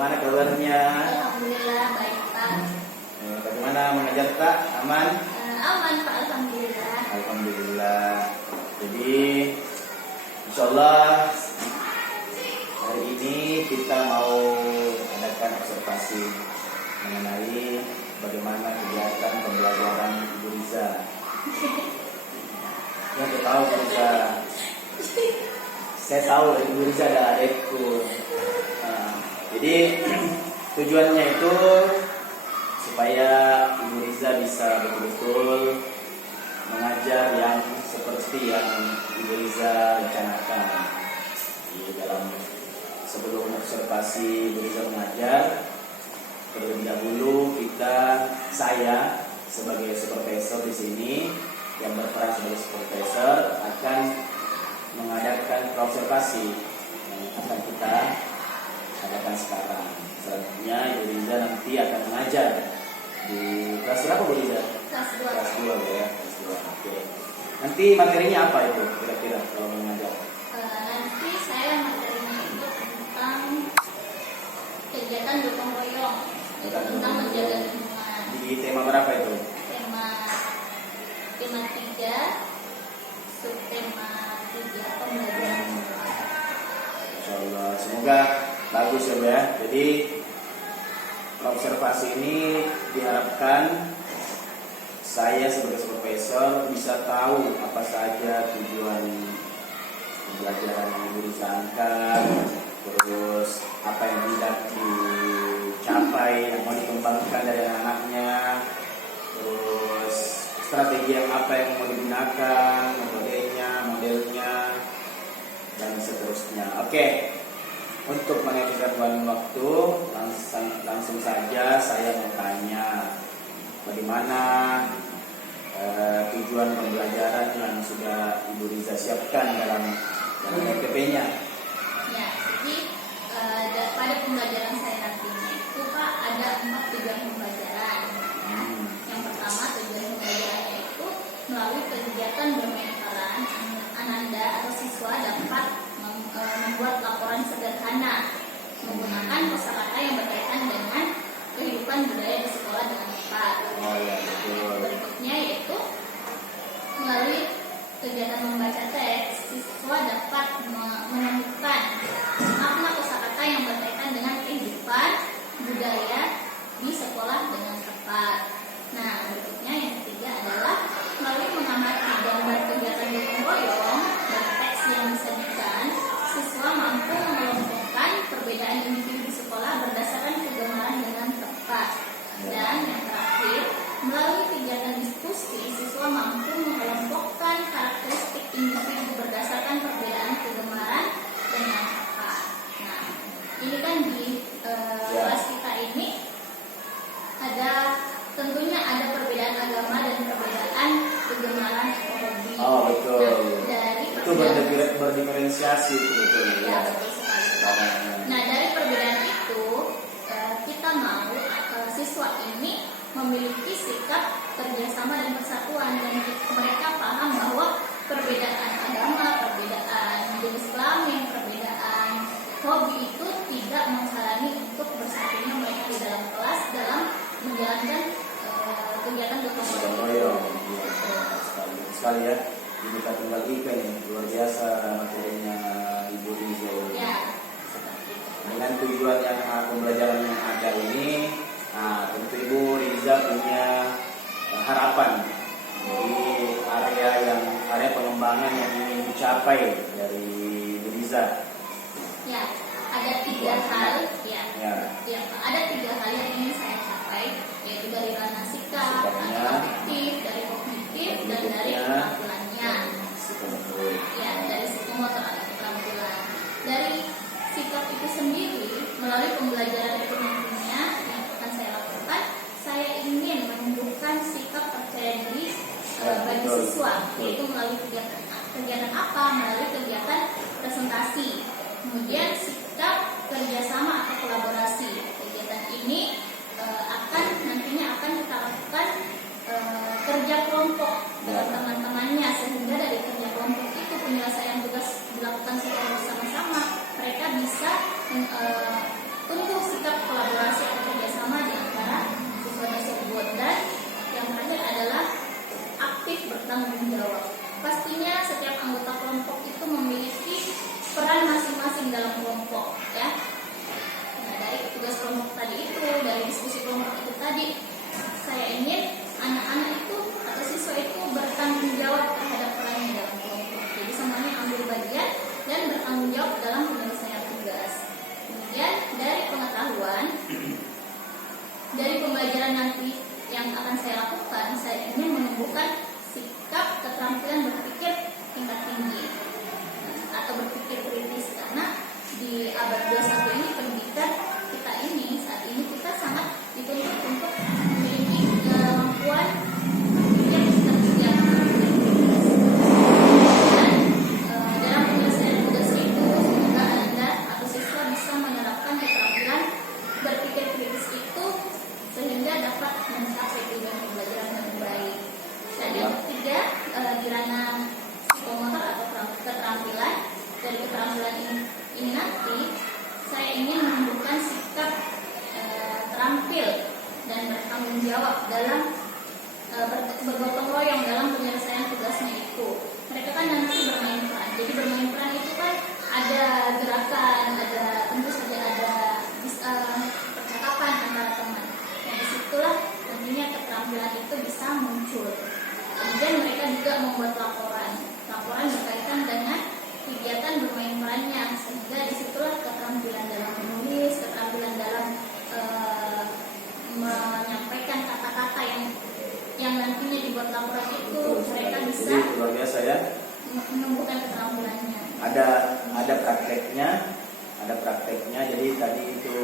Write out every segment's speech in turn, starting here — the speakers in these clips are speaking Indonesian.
Bagaimana kabarnya? Alhamdulillah baik Pak. Bagaimana mengajar tak? Aman? Aman Pak, alhamdulillah. Alhamdulillah. Jadi insyaallah hari ini kita mau adakan observasi mengenai bagaimana kegiatan pembelajaran Ibu Riza. Yang kita tahu Ibu Riza, saya tahu dari Ibu Riza ada adekku. Jadi tujuannya itu supaya Ibu Riza bisa betul-betul mengajar yang seperti yang Ibu Riza rencanakan. Di dalam sebelum observasi Ibu Riza mengajar, terlebih dahulu saya sebagai supervisor di sini yang berperan sebagai supervisor akan mengadakan observasi yang akan kita adakan sekarang. Selanjutnya Ibu Riza nanti akan mengajar di kelas berapa Bu Riza? Kelas 2. Kelas 2 ya, kelas 2. Oke. Nanti materinya apa itu kira-kira kalau mengajar? Nanti saya materinya itu tentang kegiatan gotong royong, tentang menjaga lingkungan. Di tema berapa itu? Tema 3, subtema 3 pembelajaran. Insyaallah semoga bagus ya Bu ya. Jadi observasi ini diharapkan saya sebagai supervisor bisa tahu apa saja tujuan pembelajaran yang Ibu Riza angkat, terus apa yang hendak dicapai, yang mau dikembangkan dari anak-anaknya, terus strategi yang apa yang mau digunakan, modelnya, dan seterusnya. Oke. Untuk menghabiskan waktu, langsung saja saya mau tanya bagaimana tujuan pembelajaran yang sudah Ibu Riza siapkan dalam RPP-nya. Ya, jadi pada pembelajaran saya nantinya itu Pak ada 4 tujuan pembelajaran. Ya. Yang pertama tujuan pembelajarannya itu melalui kegiatan bermain peran, Ananda atau siswa dapat membuat laporan sederhana menggunakan kosakata yang berkaitan dengan kehidupan budaya di sekolah dengan tepat. Berikutnya yaitu melalui kegiatan membaca teks, siswa dapat menemukan makna kosakata yang berkaitan dengan kehidupan budaya di sekolah dengan tepat. Nah, berikutnya yang ketiga adalah melalui mengamati gambar kegiatan gotong royong dan teks yang disajikan, siswa mampu mengelompokkan perbedaan individu di sekolah berdasarkan kegemaran dengan tepat. Dan yang terakhir, melalui kegiatan diskusi, siswa mampu mengelompokkan karakteristik individu berdasarkan perbedaan kegemaran dengan tepat. Nah, ini kan di kelas kita ini tentunya ada perbedaan agama dan perbedaan kegemaran atau hobi. Oh betul. Itu berdiferensiasi betul ya. Betul sekali. Nah, dari perbedaan itu kita mau siswa ini memiliki sikap kerjasama dan persatuan, dan mereka paham bahwa perbedaan agama, perbedaan jenis kelamin, perbedaan hobi itu tidak menghalangi untuk bersatunya mereka di dalam kelas dalam menjalankan kegiatan gotong royong. Sekali ya. Bineka Tunggal Ika nih, luar biasa materinya Ibu Riza. Ya. Dengan tujuan yang pembelajaran yang ada ini, tentu Ibu Riza punya harapan dari area pengembangan yang ingin dicapai dari Ibu Riza. Ya, ada 3 hal. Ya, ada 3 hal yang ingin saya capai, yaitu dari ranah sikap, afektif, dari kognitif, dan dari keterampilannya. Ya, dari psikomotor atau keterampilan. Dari sikap itu sendiri, melalui pembelajaran itu nantinya yang akan saya lakukan, saya ingin menumbuhkan sikap percaya diri bagi siswa, yaitu melalui kegiatan apa? Melalui kegiatan presentasi. Kemudian sikap kerjasama atau kolaborasi. Kegiatan ini nantinya akan kita lakukan kerja kelompok dengan teman-temannya, sehingga dari kerja kelompok itu penyelesaian tugas dilakukan secara bersama-sama. Mereka bisa tumbuh sikap bertanggung jawab. Pastinya setiap anggota kelompok itu memiliki peran masing-masing dalam kelompok, ya. Nah, dari tugas kelompok tadi itu, dari diskusi kelompok itu tadi, saya ingin anak-anak itu atau siswa itu bertanggung jawab terhadap perannya dalam kelompok. Jadi semuanya ambil bagian dan bertanggung jawab dalam penyelesaian tugas. Kemudian dari pengetahuan, dari pembelajaran nanti yang akan saya lakukan, saya ingin menumbuhkan sikap keterampilan berpikir tingkat tinggi atau berpikir kritis, karena di abad 21 ini pendidikan kita ini saat ini kita sangat dituntut untuk memiliki kemampuan berpikir tingkat tinggi dan dalam penyelesaian tugas itu semoga Anda atau siswa bisa menerapkan keterampilan berpikir kritis itu sehingga dapat mencapai tujuan pembelajaran dengan baik. Dan yang ketiga, di ranah psikomotor atau keterampilan, dari keterampilan ini nanti saya ingin menumbuhkan sikap terampil dan bertanggung jawab dalam bergotong royong dalam penyelesaian tugasnya itu. Mereka kan nanti bermain peran. Jadi bermain peran itu kan ada gerakan, ada tentu saja ada percakapan antara teman. Nah, disitulah tentunya keterampilan itu bisa muncul. Kemudian mereka juga membuat laporan berkaitan dengan kegiatan bermain perannya, sehingga disitulah keterampilan dalam menulis, keterampilan dalam menyampaikan kata-kata yang nantinya dibuat laporan itu mereka bisa. Jadi luar biasa ya. Menumbuhkan keterampilannya. Ada prakteknya. Jadi tadi itu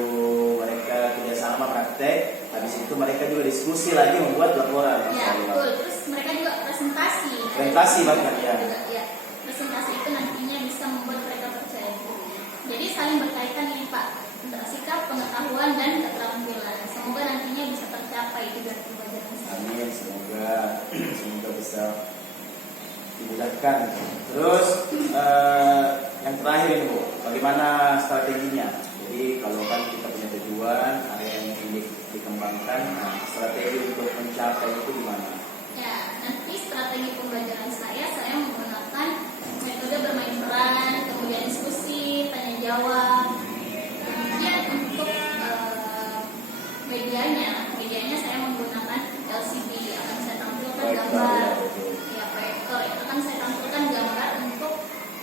mereka kerjasama praktek. Habis itu mereka juga diskusi lagi membuat laporan. Ya betul. Terus mereka juga presentasi. Bahkan ya. Ya. Presentasi itu nantinya bisa membuat mereka percaya diri. Jadi saling berkaitan nih Pak, sikap, pengetahuan dan keterampilan. Semoga nantinya bisa tercapai tujuan pembelajaran. Amin. Semoga bisa dimudahkan. Terus yang terakhir ini Bu, bagaimana strateginya? Jadi kalau kan kita punya tujuan, area yang ingin dikembangkan, strategi untuk mencapai itu gimana? Ya, nanti strategi pembelajaran saya menggunakan metode bermain peran, kemudian diskusi, tanya jawab. Kemudian untuk medianya saya menggunakan LCD, akan saya tampilkan gambar. Ya, proyektor akan saya tampilkan gambar untuk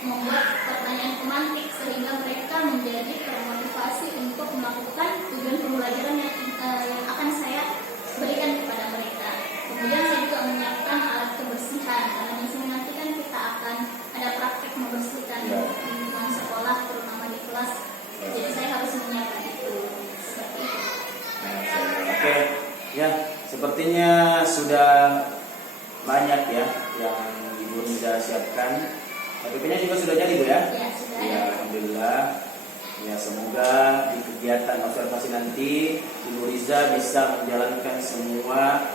membuat pertanyaan pemantik sehingga mereka menjadi termotivasi untuk melakukan tujuan pembelajaran yang akan saya berikan kepada mereka. Kemudian saya juga menyiapkan alat kebersihan, karena di sini nanti kan kita akan ada praktek membersihkan lingkungan sekolah, terutama di kelas. Jadi saya harus menyiapkan itu. Seperti itu. Oke, ya sepertinya sudah banyak ya yang Ibu Riza siapkan. KPP-nya juga sudah jadi Bu ya? Ya, sudah. Ya, alhamdulillah. Ya, semoga di kegiatan observasi nanti Ibu Riza bisa menjalankan semua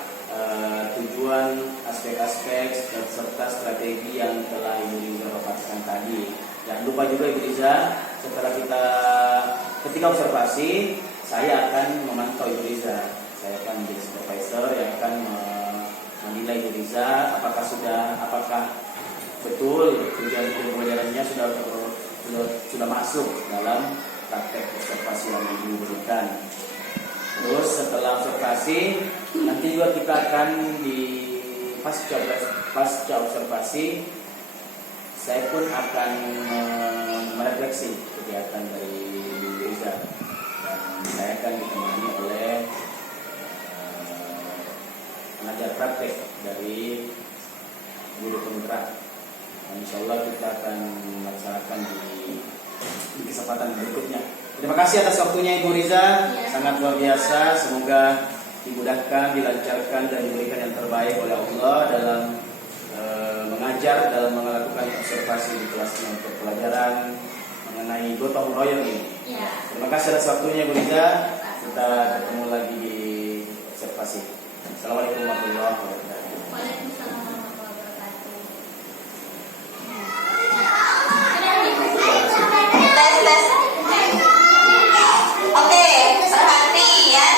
tujuan, aspek-aspek serta strategi yang telah Ibu Riza paparkan tadi. Jangan lupa juga Ibu Riza, setelah ketika observasi, saya akan memantau Ibu Riza. Saya akan menjadi supervisor yang akan menilai Ibu Riza apakah betul tujuan pembelajarannya sudah masuk dalam praktek observasi yang Ibu berikan. Terus setelah observasi, nanti juga kita akan di pasca observasi, saya pun akan merefleksi kegiatan dari Ibu Riza, dan saya akan ditemani oleh pengajar praktek dari guru penggerak. Insya Allah kita akan melaksanakan di kesempatan berikutnya. Terima kasih atas waktunya Ibu Riza, sangat luar biasa. Semoga dimudahkan, dilancarkan dan diberikan yang terbaik oleh Allah dalam mengajar, dalam melakukan observasi di kelasnya untuk pelajaran mengenai gotong royong ini. Terima kasih atas waktunya Ibu Riza. Kita ketemu lagi di observasi. Assalamualaikum warahmatullahi wabarakatuh. Waalaikumsalam warahmatullahi wabarakatuh. Tes. Oke, perhatian.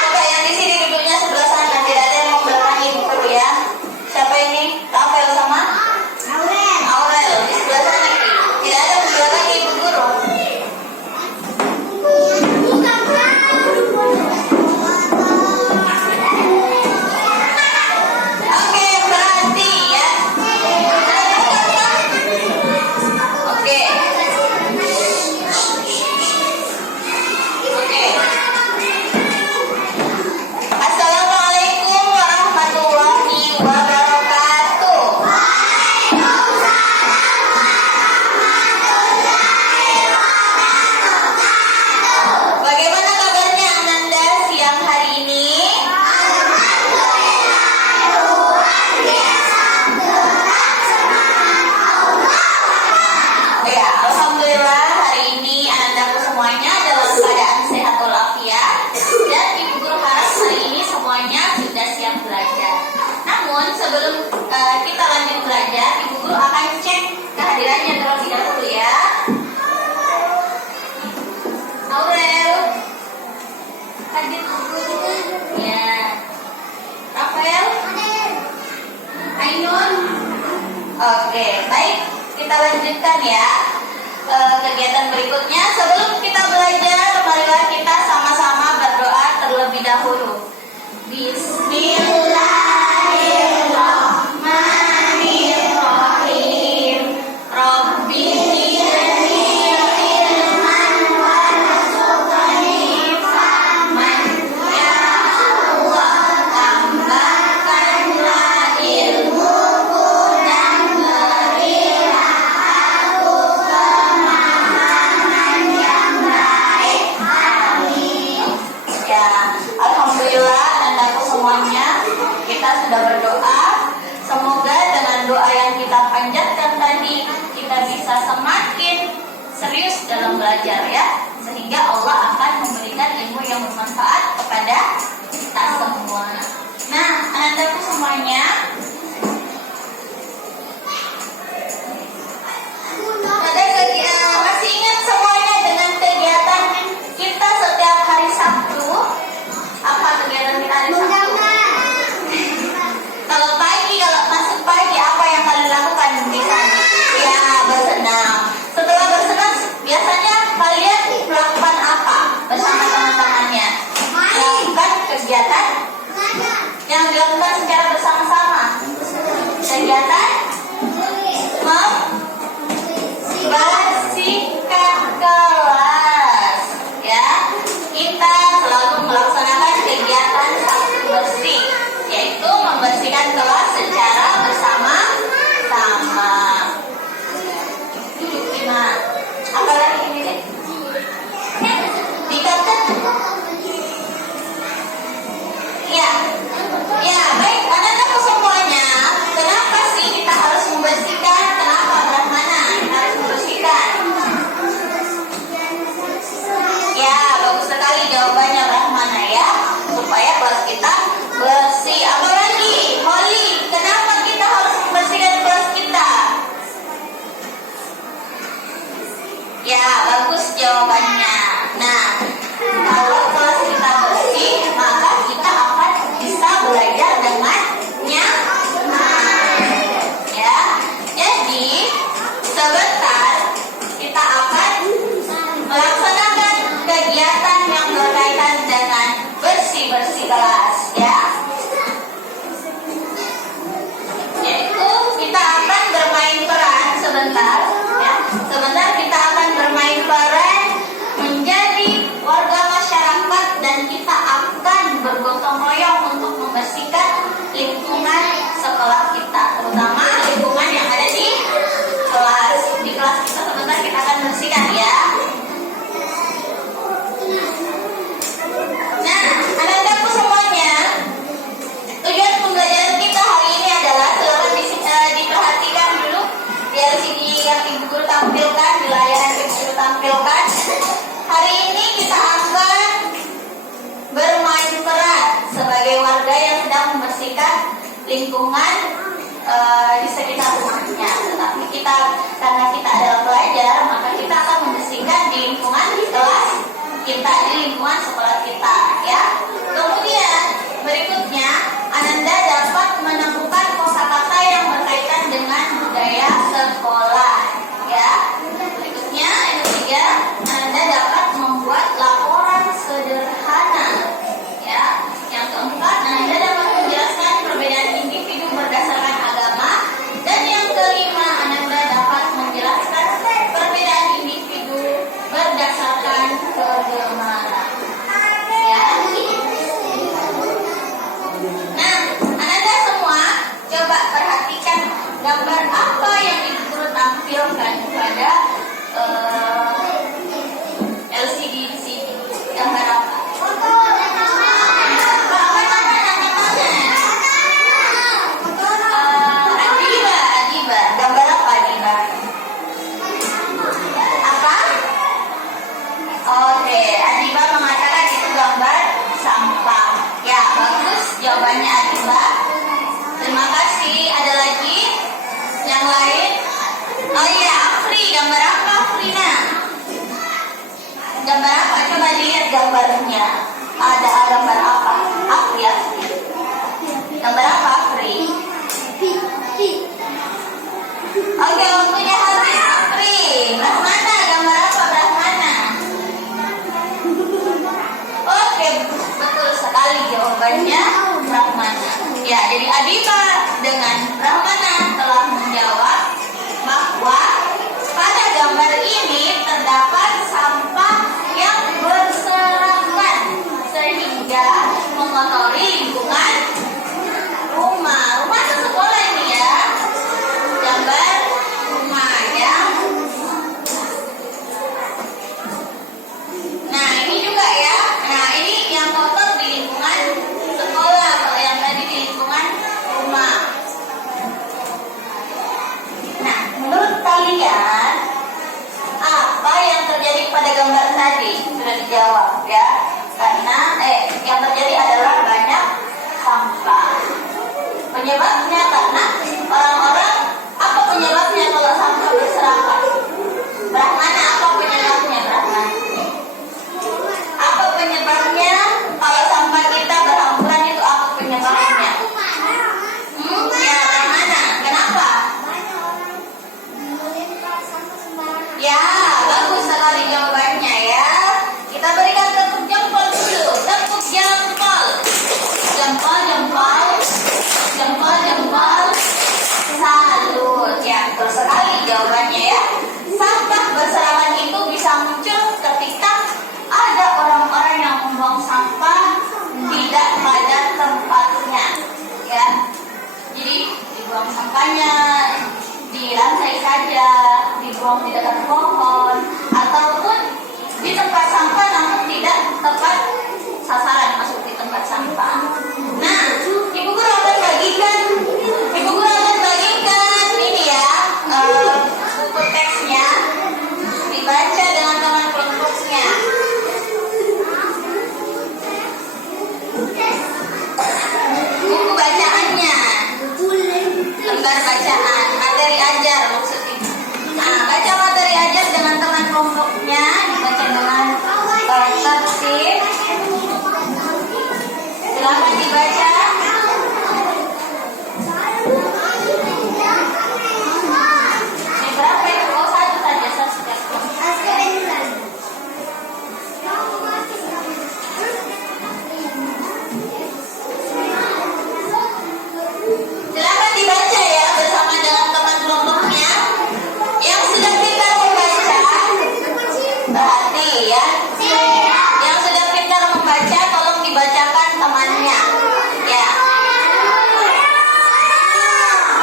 Coba yang di sini duduknya sebelah sana, tidak ada yang mau belakangin dulu ya. Siapa ini? Oke, baik. Kita lanjutkan ya ke kegiatan berikutnya. Sebelum kita belajar, marilah kita sama-sama berdoa terlebih dahulu. Bismillahirrahmanirrahim. Rabbi zidni ilman warzuqni fahman. Ya Allah, tambahkanlah ilmuku dan berilah aku pemahaman yang baik. Amin. Ya, alhamdulillah anakku semuanya, kita sudah berdoa. Semoga dengan doa yang kita panjatkan tadi, kita bisa semakin serius dalam belajar ya, sehingga Allah akan memberikan ilmu yang bermanfaat kepada kita semua. Nah, anakku semuanya, masih ingat semuanya dengan kegiatan kita setiap hari Sabtu? Apa kegiatan kita hari Sabtu? Kalau masuk pagi, apa yang kalian lakukan di sana? Ya, bersenam. Setelah bersenam, biasanya kalian melakukan apa bersama teman-temannya? Melakukan kegiatan yang dilakukan secara bersama-sama. Kegiatan membersihkan kelas. Ya, kita selalu melaksanakan kegiatan Sabtu bersih, yaitu membersihkan kelas secara bersama-sama. Duduk lima. Apa lagi ini deh? Dikatakan? Ya, ya baik. Anak-anakku semuanya, kenapa sih kita harus membersihkan? Kenapa Brahmana kita harus membersihkan? Ya, bagus sekali jawabannya Brahmana ya, supaya kelas kita bersih. Apalagi Holly, kenapa kita harus membersihkan kelas kita? Ya, bagus jawabannya. Nah, kalau kelas kita bersih, maka kita akan bisa belajar dengan nyaman. Ya, jadi sebentar kita akan melaksanakan kegiatan yang berkaitan dengan bersih-bersih kelas ya. Yaitu kita akan bermain peran sebentar ya. Sebentar kita akan bermain peran menjadi warga masyarakat, dan kita akan bergotong royong untuk membersihkan lingkungan sekolah kita, terutama lingkungan yang ada di kelas. Di kelas kita sebentar kita akan bersihkan ya. Nah, anak-anakku semuanya, tujuan pembelajaran kita hari ini adalah, silakan diperhatikan dulu di LCD yang Ibu Guru tampilkan, di layar yang Ibu Guru tampilkan. Hari ini kita akan bermain peran sebagai warga yang sedang membersihkan lingkungan di sekitar rumahnya. Tetapi karena kita adalah pelajar, maka kita akan membersihkan di lingkungan di kelas kita, di lingkungan sekolah kita ya. Kemudian berikutnya, Ananda dapat menemukan kosakata yang berkaitan dengan budaya sekolah ya. Berikutnya yang ketiga, Ananda dapat membuat laporan sederhana ya. Yang keempat, Ananda dapat menjelaskan perbedaan individu berdasarkan agama, dan yang kelima, Ananda dapat menjelaskan perbedaan individu berdasarkan kegemaran ya. Nah, Ananda semua coba perhatikan gambar apa yang Ibu Guru tampilkan pada LCD di sini. Gambar apa? Adiba. Gambar apa Adiba? Apa? Oke, Adiba mengatakan itu gambar sampah. Ya, bagus jawabannya Adiba. Terima kasih. Ada lagi? Yang lain? Oh iya, Afri. Gambar apa Afrina? Gambar apa? Coba lihat gambarnya. Ada gambar apa? Afri. Gambar apa Afri? sudah dijawab ya. Karena yang terjadi adalah banyak sampah. Penyebabnya karena orang-orang, apa penyebabnya kalau sampah berserakan? Brahmana, apa penyebabnya Brahmana? Apa penyebabnya kalau sampah kita berhamburan itu apa penyebabnya? Ya Brahmana, kenapa? Ya, bagus sekali jawabannya ya. Kita berikan tepuk jempol dulu. Tepuk jempol. Jempol, jempol. Jempol, jempol. Salut. Ya, betul sekali jawabannya ya. Sampah berserakan itu bisa muncul ketika ada orang-orang yang membuang sampah tidak pada tempatnya. Ya. Jadi dibuang sampahnya di lantai saja, dibuang di dekat pohon, ataupun di tempat sampah namun tidak tepat sasaran masuk di tempat sampah. Nah, Ibu Guru akan bagikan ini ya, buku teksnya dibaca dengan teman kelompoknya. Buku bacaannya, lembar bacaan, materi ajar maksudnya. Nah, baca materi ajar dengan teman kelompoknya, dibaca dengan tertib. Silakan dibaca. Ini berapa itu? Oh, satu saja, satu saja. Silakan dibaca ya bersama dengan teman kelompoknya. Yang sudah pintar membaca, berarti ya. Yang sudah pintar membaca, tolong dibacakan temannya. Ya.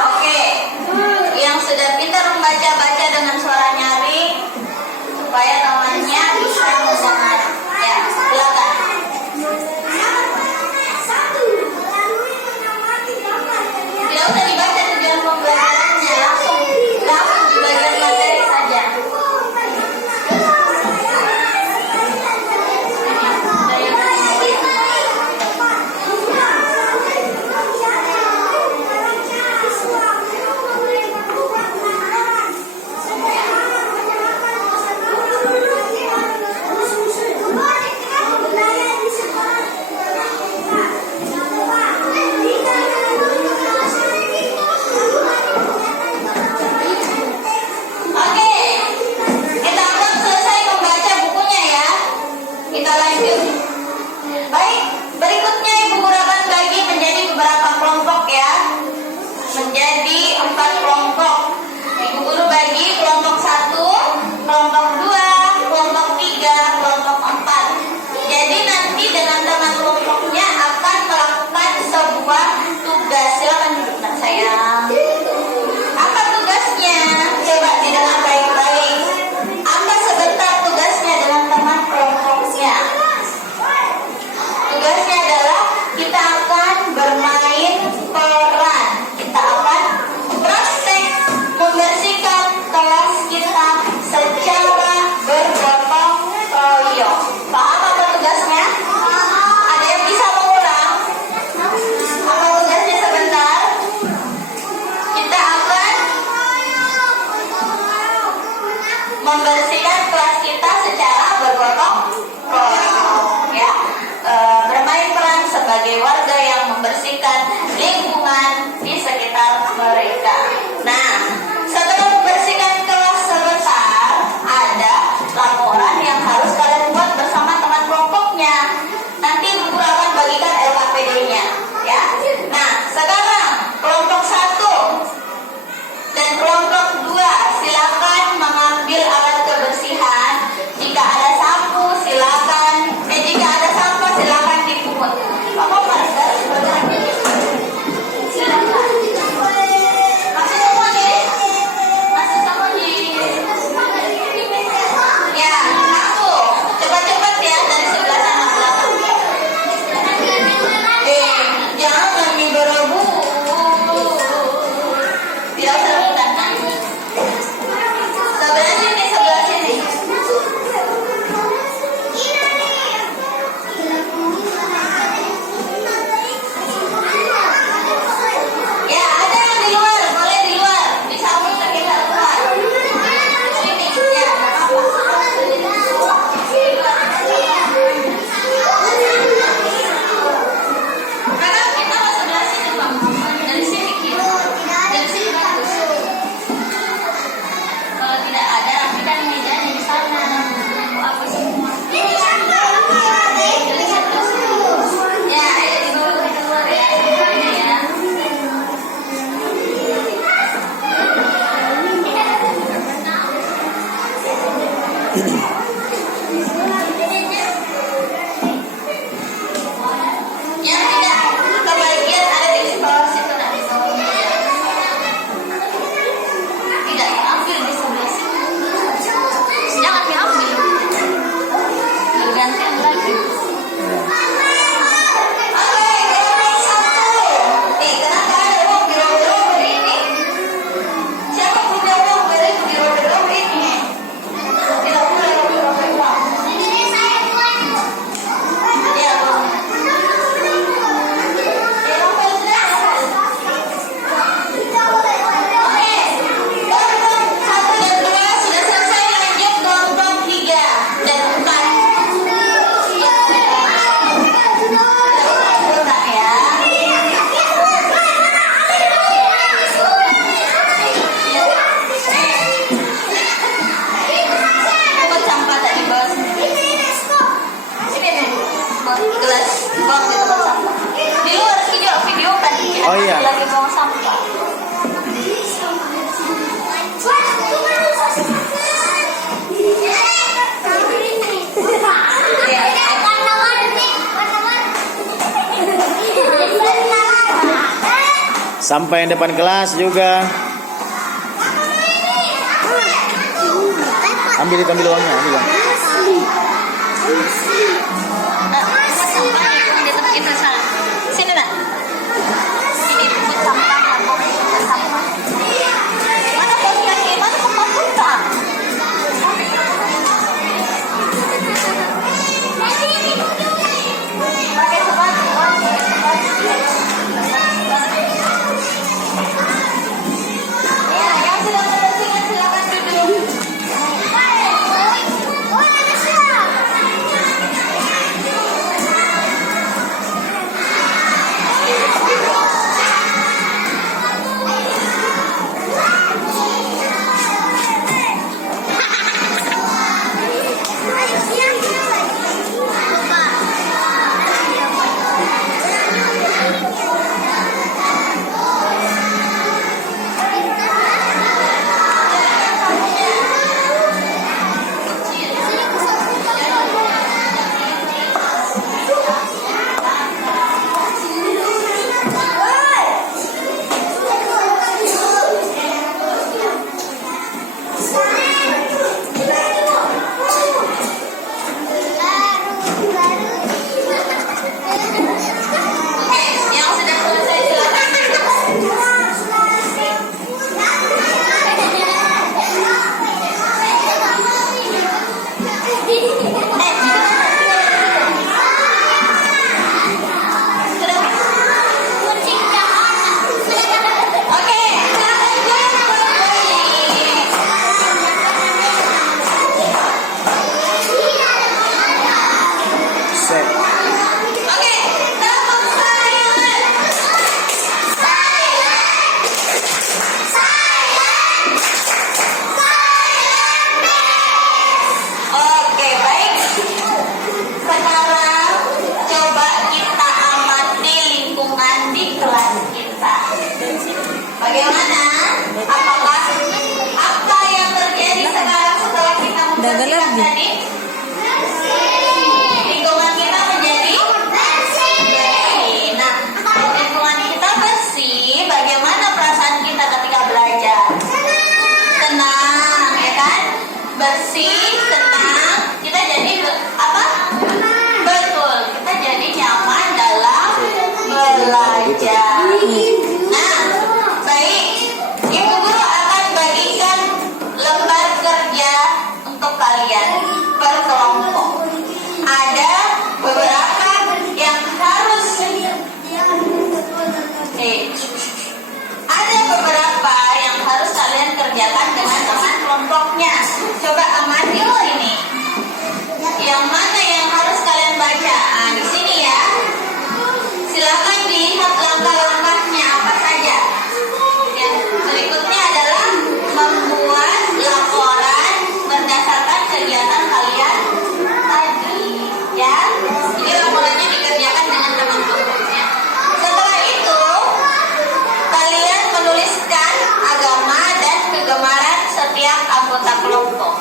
Oke. Yang sudah pintar membaca, baca dengan suara nyaring supaya temannya bisa mendengar. Ya, silakan. Tidak usah dibaca tujuan pembelajarannya, langsung di bagian materi saja. Oke, kita anggap selesai membaca bukunya ya. Kita lanjut. Baik, berikutnya Ibu Guru akan bagi menjadi beberapa kelompok ya. Menjadi 4 kelompok. Ibu Guru bagi kelompok 1, kelompok 2, kelompok 3, kelompok 4. Jadi nanti dengan teman kelompoknya akan melakukan sebuah tugas. Silakan duduk nak sayang. Apa tugasnya? Coba didengar baik-baik. Apa sebentar tugasnya dengan teman kelompoknya? Tugasnya adalah kita akan bermain peran. Kita akan praktek membersihkan kelas kita secara bergotong royong. Paham apa tugasnya? Ada yang bisa mengulang? Apa tugasnya sebentar? Kita akan membersihkan kelas kita secara bergotong royong, ya. Bermain peran sebagai warga yang membersihkan lingkungan di sekitar mereka. Nah, setelah membersihkan kelas sebentar, ada laporan yang harus kalian buat bersama teman kelompoknya. Nanti Ibu Guru akan bagikan LKPD-nya, ya. Nah, sekarang kelompok 1 dan kelompok 2 silakan mengambil alat kebersihan. Jika ada sapu silakan, jika ada sampah silakan dipungut. Apa silakan. Masih semua nih? Masih semua nih? Ya, satu. Cepat-cepat ya dari sebelah sana belakang. Jangan nih berebut. Tidak usah rebutan kan? Sebelah sini, sebelah sini. Sampai yang depan kelas juga. Ambil uangnya, ambil uang. Sini nak. Ini ikut sampah, ikut sampah. Mana kaki, mana komputer? Pakai sepatu. Ya, yang sudah membersihkan silakan duduk. Bagaimana? Apakah apa yang terjadi sekarang setelah kita membersihkan tadi? Lingkungan kita menjadi bersih. Nah, lingkungan kita bersih, bagaimana perasaan kita ketika belajar? Tenang, ya kan? Bersih, tenang. Kita jadi apa? Betul. Kita jadi nyaman dalam belajar. Nah, baik, Ibu Guru akan bagikan lembar kerja untuk kalian berkelompok. Ada beberapa yang harus ada beberapa yang harus kalian kerjakan dengan teman kelompoknya. Coba amati di sini. Yang mana yang harus kalian baca? Nah, di sini ya. Silakan dilihat langkah-langkahnya apa saja. Yang berikutnya adalah membuat laporan berdasarkan kegiatan kalian tadi. Ya, ini laporannya dikerjakan dengan teman kelompoknya. Setelah itu, kalian menuliskan agama dan kegemaran setiap anggota kelompok.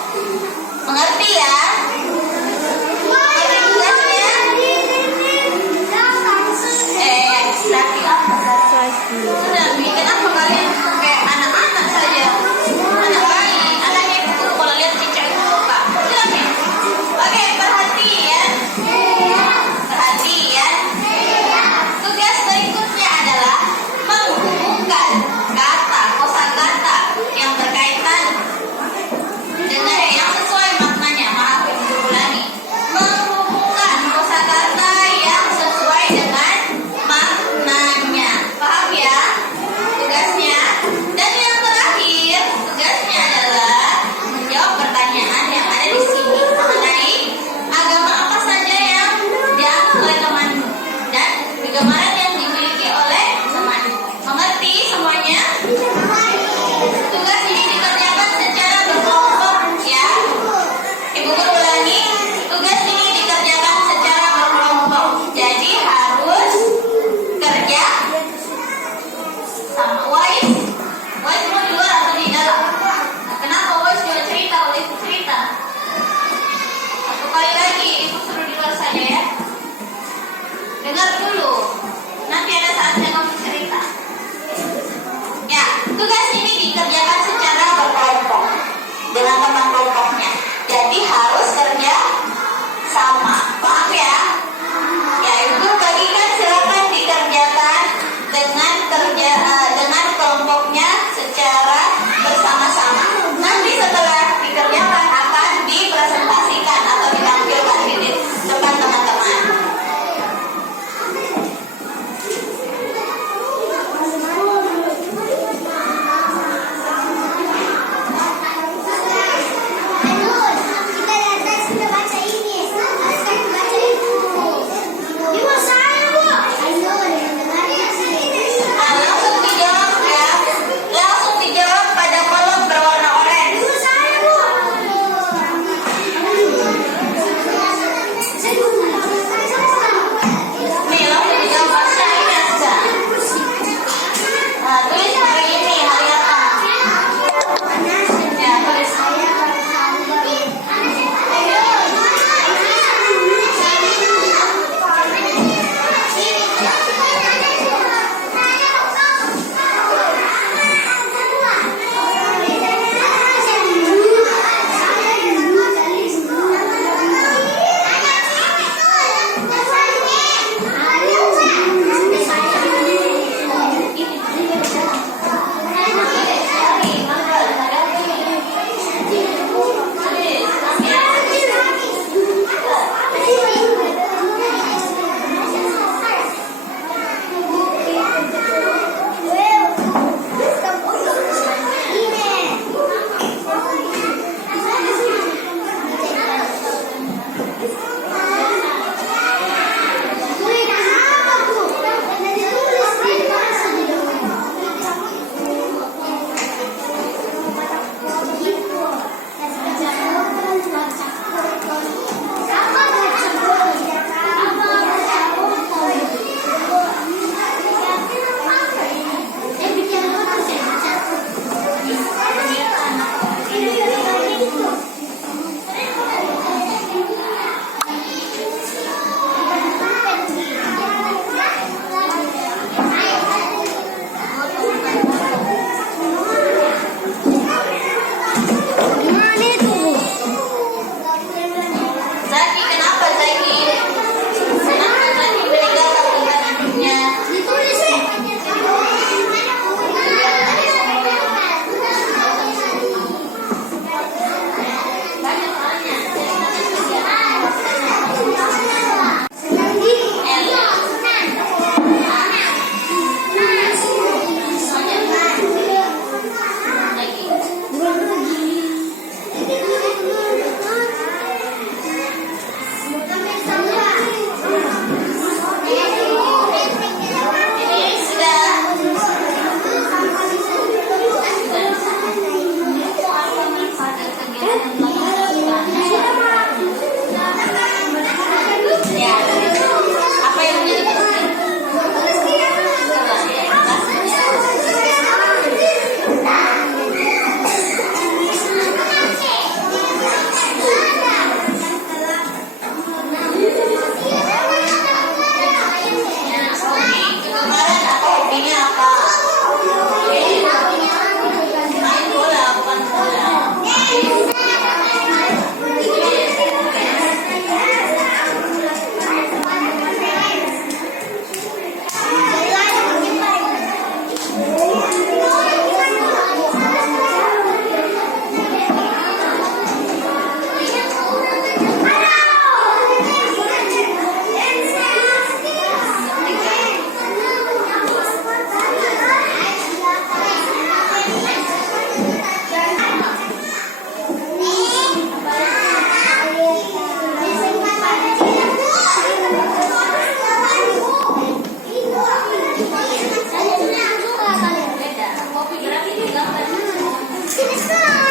ini semua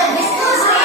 berdiskusi.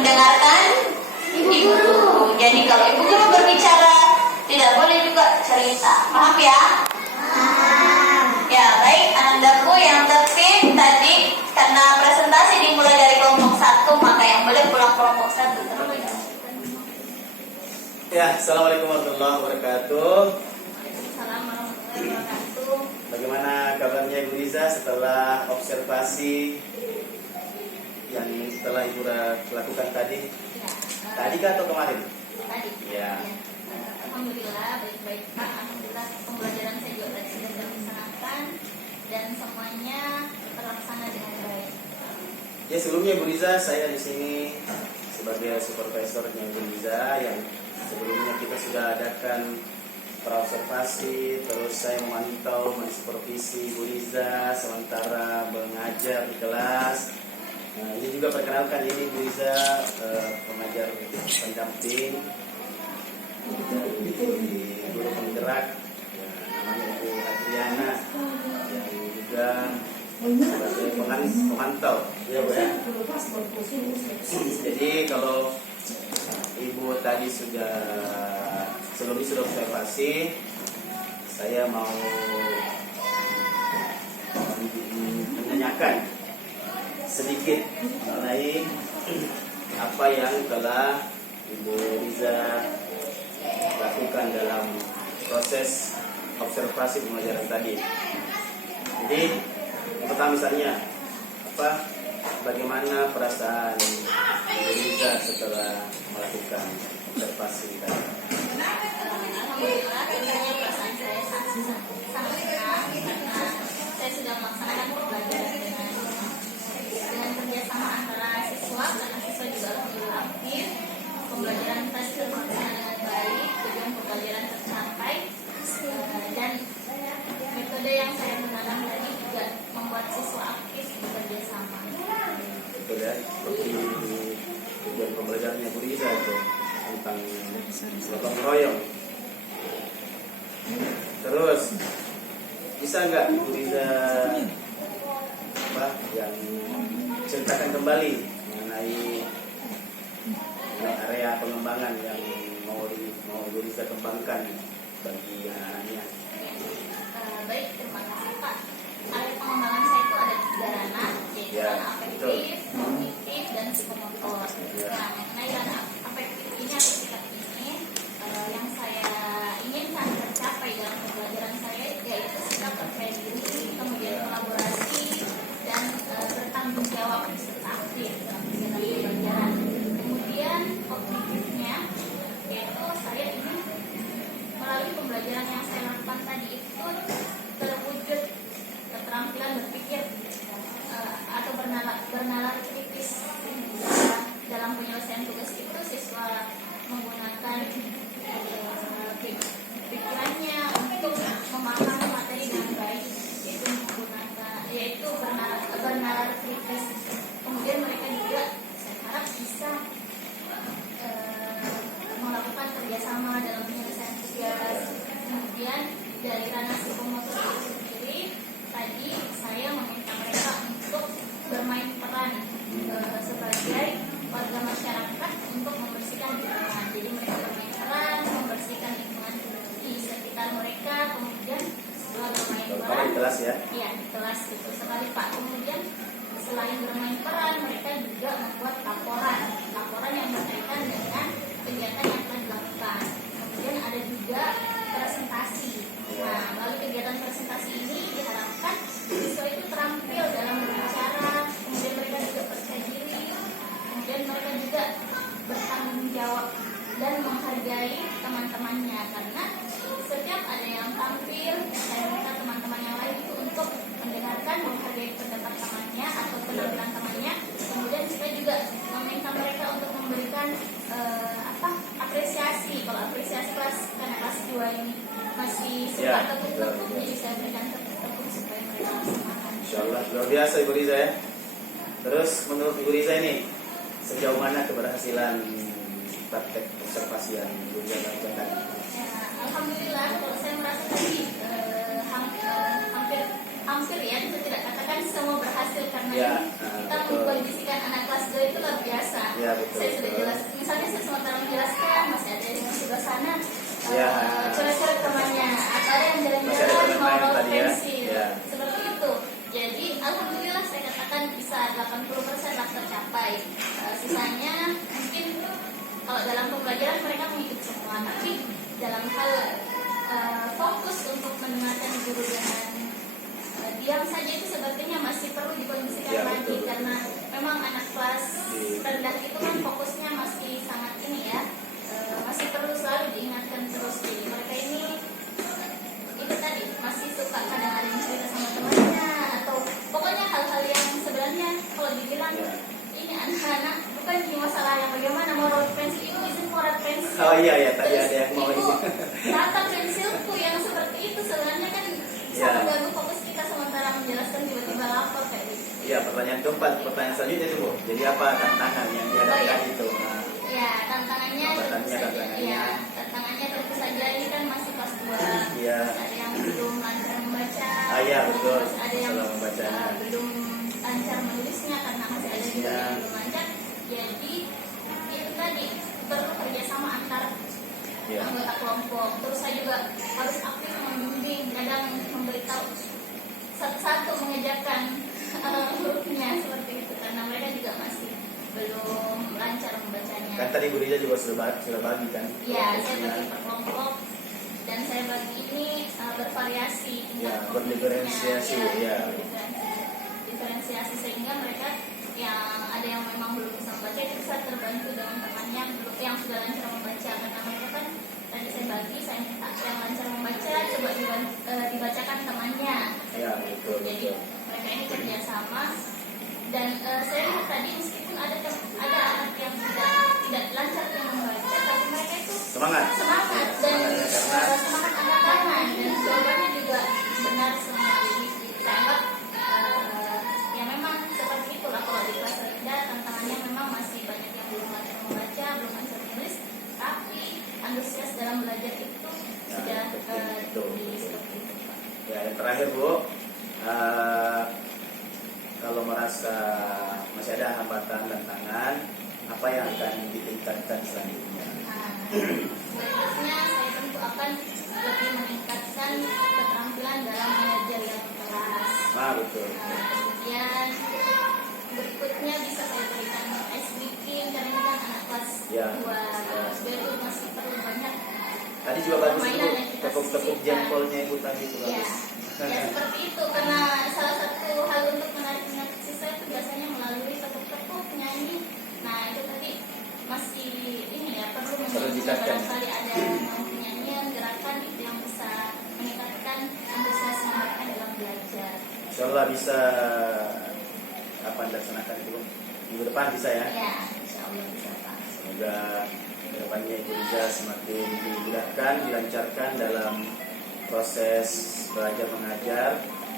mendengarkan ibu guru. Jadi kalau ibu guru berbicara tidak boleh juga cerita. Paham ya? Ya, baik Anandaku yang tertib tadi karena presentasi dimulai dari kelompok 1, maka yang boleh pulang kelompok 1 terlebih dahulu. Ya, assalamualaikum warahmatullahi wabarakatuh. Waalaikumsalam warahmatullahi wabarakatuh. Bagaimana kabarnya Ibu Riza setelah observasi yang telah Ibu lakukan tadi? Ya, Tadi kah atau kemarin? tadi. Ya. Alhamdulillah baik-baik Pak. Alhamdulillah pembelajaran saya juga tadi sudah dilaksanakan dan semuanya terlaksana dengan baik. Ya, sebelumnya Bu Riza, saya di sini sebagai supervisornya Bu Riza yang sebelumnya kita sudah adakan praobservasi, terus saya memantau, mensupervisi Bu Riza sementara mengajar di kelas. Nah, ini juga perkenalkan, ini Bu Riza pengajar pendamping dari guru penggerak ya, namanya Bu Adriana yang juga sebagai pemantau ya Bu ya. Jadi kalau Ibu tadi sebelum observasi, saya mau menanyakan sedikit mengenai apa yang telah Ibu Riza lakukan dalam proses observasi pembelajaran tadi. Jadi yang pertama misalnya bagaimana perasaan Ibu Riza setelah melakukan observasi tadi? Alhamdulillah tentunya perasaan saya sangat senang karena saya sudah melaksanakan pembelajaran dengan kerjasama antara siswa, karena siswa juga alhamdulillah aktif. Pembelajaran tadi terlaksana dengan baik, tujuan pembelajaran tercapai, dan metode yang saya gunakan tadi juga membuat siswa aktif bekerja sama. Betul ya, seperti tujuan pembelajarannya Bu Riza itu tentang gotong royong. Terus bisa nggak Bu Riza yang ceritakan kembali mengenai area pengembangan yang mau Bu Riza kembangkan bagi anak-anaknya? Baik, terima kasih Pak. Area pengembangan saya itu ada 3 ranah, yaitu Ya, ranah afektif, kognitif, dan psikomotor. Ya. Nah, mengenai ranah afektif ini atau sikap ini, yang saya inginkan tercapai dalam pembelajaran saya yaitu sikap percaya diri, kemudian kolaborasi, dan bertanggung jawab serta aktif dalam kegiatan pembelajaran. Kemudian kognitifnya yaitu saya ingin melalui pembelajaran yang saya lakukan tadi itu terwujud keterampilan berpikir atau bernalar kritis dalam penyelesaian tugas itu. Siswa menggunakan pikirannya untuk memahami materi dengan baik, itu menggunakan yaitu bernalar kritis. Kemudian mereka juga saya harap bisa melakukan kerjasama dalam penyelesaian tugas. Kemudian dari ranah psikomotor itu sendiri, tadi saya meminta mereka untuk bermain peran sebagai warga masyarakat untuk membersihkan lingkungan. Jadi mereka bermain peran membersihkan lingkungan di sekitar mereka. Kemudian setelah bermain peran di kelas ya? Iya, di kelas itu sekali Pak. Kemudian selain bermain peran, mereka juga membuat laporan yang berkaitan dengan kegiatan yang telah dilakukan. Kemudian ada juga presentasi. Nah, melalui kegiatan presentasi ini diharapkan siswa itu terampil dalam berbicara, kemudian mereka juga percaya diri, kemudian mereka juga bertanggung jawab dan menghargai teman-temannya, karena setiap ada yang tampil, saya minta teman-teman yang lain itu untuk mendengarkan, menghargai pendapat temannya atau penampilan temannya. Kemudian saya juga meminta mereka untuk memberikan apresiasi. Kalau apresiasi karena kelas 2 ini masih suka tepuk-tepuk, jadi saya berikan tepuk-tepuk supaya mereka semangat. Insyaallah luar biasa Ibu Riza ya. Terus menurut Ibu Riza ini sejauh mana keberhasilan praktek observasi yang Ibu Riza lakukan? Ya, alhamdulillah kalau saya merasa tadi hampir ya, bisa tidak katakan semua berhasil karena Ya, kita betul. mengkondisikan anak kelas 2 itu luar biasa. Ya, betul, Saya sudah betul. jelas. Misalnya saya sementara menjelaskan, masih ada yang sebelah sana. Ya. Coret-coret temannya, atau ada yang Masih ada jalan-jalan teman mau lain bawa tadi ya? pensil. Ya. Seperti itu. Jadi alhamdulillah saya katakan bisa 80% lah tercapai. Sisanya mungkin kalau dalam pembelajaran mereka mengikuti semua, tapi dalam hal fokus untuk mendengarkan guru dengan diam saja itu sepertinya masih perlu dikondisikan Ya, lagi, betul. karena memang anak kelas rendah itu kan fokusnya masih sangat ini ya, masih perlu selalu diingatkan terus. Jadi mereka ini itu tadi masih suka kadang ada yang cerita sama temannya, atau pokoknya hal-hal yang sebenarnya kalau dibilang ini anak-anak bukan cuma masalah yang bagaimana mau rawat pensil, ibu izin mau rawat pensil. Oh iya ya, tadi Terus ada yang mau ibu izin. tata pensilku yang seperti itu sebenarnya kan bisa Ya. mengganggu fokus kita sementara menjelaskan, tiba-tiba lapor kayak gitu. Iya, pertanyaan keempat, pertanyaan selanjutnya itu Bu. Jadi apa tantangan yang dihadapkan Oh, iya. itu? Nah, Ya, tantangannya tentu Tantangannya, saja. tantangannya. Ya, tantangannya tentu saja ini kan masih kelas 2. Iya. Ada yang belum lancar membaca. Ah, iya, betul. Terus ada yang Salah membacanya. belum lancar menulisnya karena masih ada juga Iya. yang belum lancar. Jadi itu tadi perlu kerjasama antar Iya. anggota kelompok. Terus saya juga harus aktif membimbing, kadang memberitahu satu-satu mengejarkan hurufnya seperti itu karena mereka juga masih belum lancar membacanya. Kan tadi Bu Riza juga sudah bagi kan? Ya, saya bagi per kelompok dan saya bagi ini bervariasi tingkat Ya, kognisinya. berdiferensiasi, ya. Diferensiasi sehingga mereka yang ada yang memang belum bisa membaca itu bisa terbantu dengan temannya yang sudah lancar membaca, karena mereka kan tadi saya bagi, saya minta yang lancar membaca coba dibacakan temannya. Ya, betul, Jadi betul. mereka ini kerjasama. Dan saya lihat tadi meskipun ada anak yang tidak lancar yang membaca, tapi mereka itu Semangat. semangat Ya, dan semangatnya karena semangat angkat tangan dan jawabannya juga benar semua. Jadi saya anggap ya memang seperti itulah kalau di kelas rendah tantangannya memang masih banyak yang belum lancar membaca, belum lancar menulis, tapi antusias dalam belajar itu Ya, sudah betul. seperti itu. Ya, yang terakhir Bu, kalau merasa masih ada hambatan dan tantangan, apa yang akan ditingkatkan selanjutnya? Selanjutnya saya tentu akan lebih meningkatkan keterampilan dalam mengajar yang kelas. Betul. Kemudian berikutnya bisa saya berikan ice breaking karena ini kan anak kelas Ya. 2 kelas 2 itu masih perlu banyak. Tadi juga bagus Bu, Permainan yang kita tepuk-tepuk sisihkan. jempolnya Ibu tadi itu Ya, bagus. ya seperti itu karena salah satu hal untuk menarik minat siswa itu biasanya melalui tepuk-tepuk, nyanyi. Nah itu tadi masih ini ya perlu ditingkatkan. barangkali ada nyanyian gerakan itu yang bisa meningkatkan antusiasme mereka dalam belajar. Insya Allah bisa apa dilaksanakan itu Bu? Minggu depan bisa ya? Ya, insya Allah bisa Pak. Semoga kedepannya Ibu Riza semakin dimudahkan, dilancarkan dalam proses belajar mengajar,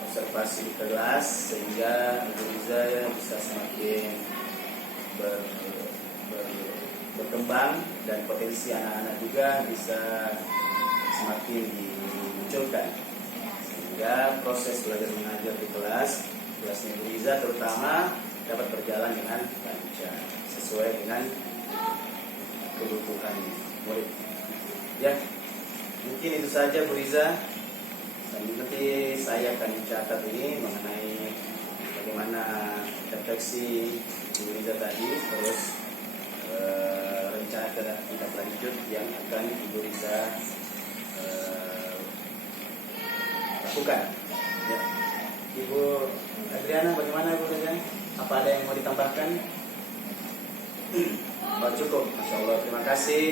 observasi di kelas, sehingga Ibu Riza bisa semakin berkembang dan potensi anak-anak juga bisa semakin dimunculkan, sehingga proses belajar mengajar di kelasnya Ibu Riza terutama dapat berjalan dengan lancar sesuai dengan kebutuhan murid. Ya, mungkin itu saja Bu Riza. Dan nanti saya akan mencatat ini mengenai bagaimana refleksi Bu Riza tadi, terus rencana tindak lanjut yang akan Ibu Riza lakukan. Ya. Ibu Adriana, bagaimana Bu Riza? Apa ada yang mau ditambahkan? Oh, cukup, Masya Allah. Terima kasih.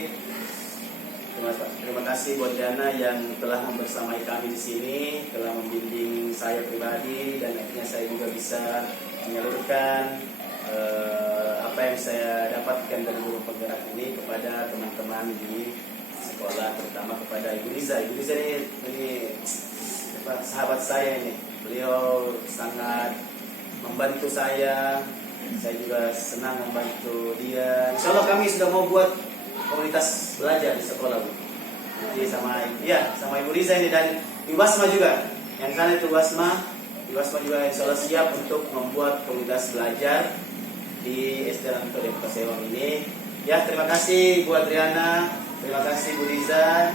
Terima kasih buat Diana yang telah membersamai kami di sini, telah membimbing saya pribadi, dan akhirnya saya juga bisa menyalurkan apa yang saya dapatkan dari guru penggerak ini kepada teman-teman di sekolah, terutama kepada Ibu Riza. Ibu Riza ini sahabat saya ini. Beliau sangat membantu saya juga senang membantu dia. Insya Allah kami sudah mau buat komunitas belajar di sekolah Bu. Jadi sama Ibu Riza ini dan Ibu Basma juga. Yang sana itu Basma juga insya Allah siap untuk membuat komunitas belajar di SD Ranto Depok Sewang ini. Ya, terima kasih Bu Adriana, terima kasih Bu Riza.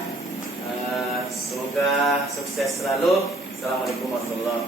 Semoga sukses selalu. Assalamualaikum warahmatullahi wabarakatuh.